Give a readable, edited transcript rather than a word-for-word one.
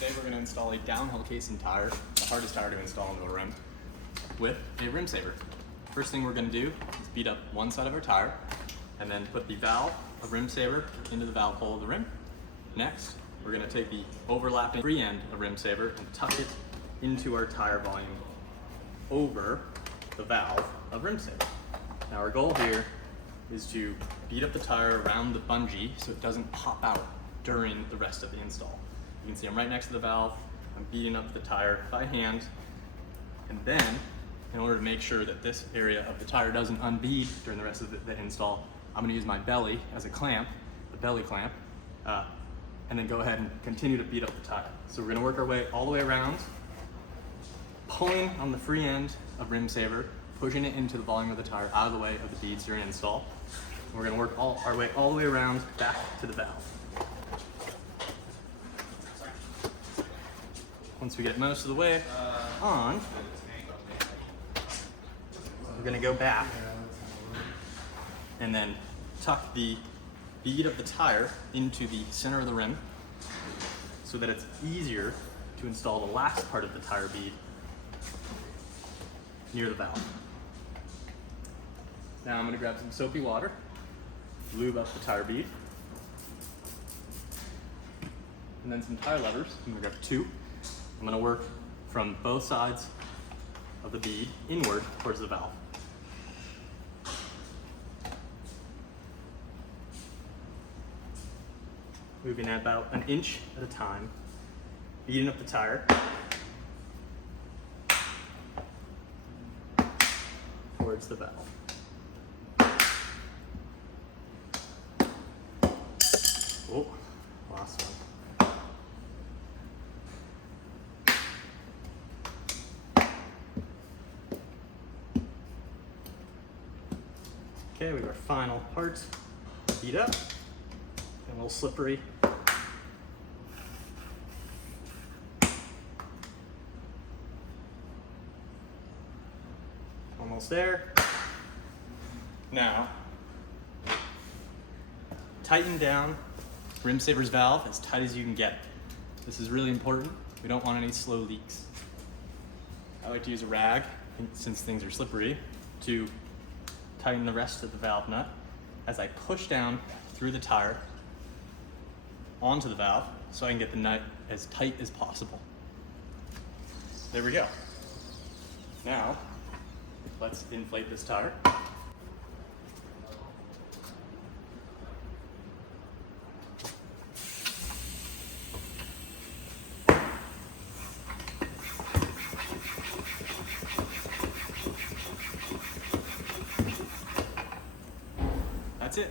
Today we're going to install a downhill casing tire, the hardest tire to install into a rim, with a rim saver. First thing we're going to do is beat up one side of our tire and then put the valve of rim saver into the valve hole of the rim. Next, we're going to take the overlapping free end of rim saver and tuck it into our tire volume over the valve of rim saver. Now our goal here is to beat up the tire around the bungee so it doesn't pop out during the rest of the install. You can see I'm right next to the valve. I'm beating up the tire by hand. And then, in order to make sure that this area of the tire doesn't unbead during the rest of the install, I'm gonna use my belly as a clamp, the belly clamp, and then go ahead and continue to beat up the tire. So we're gonna work our way all the way around, pulling on the free end of rim saver, pushing it into the volume of the tire out of the way of the beads during install. And we're gonna work our way all the way around back to the valve. Once we get most of the way on, we're gonna go back and then tuck the bead of the tire into the center of the rim so that it's easier to install the last part of the tire bead near the valve. Now I'm gonna grab some soapy water, lube up the tire bead, and then some tire levers. I'm gonna grab two. I'm gonna work from both sides of the bead inward towards the valve. Moving at about an inch at a time, beating up the tire towards the valve. Oh, lost one. Okay, we have our final part beat up, a little slippery. Almost there. Now, tighten down rim saver's valve as tight as you can get. This is really important. We don't want any slow leaks. I like to use a rag, since things are slippery, to tighten the rest of the valve nut as I push down through the tire onto the valve so I can get the nut as tight as possible. There we go. Now, let's inflate this tire. That's it.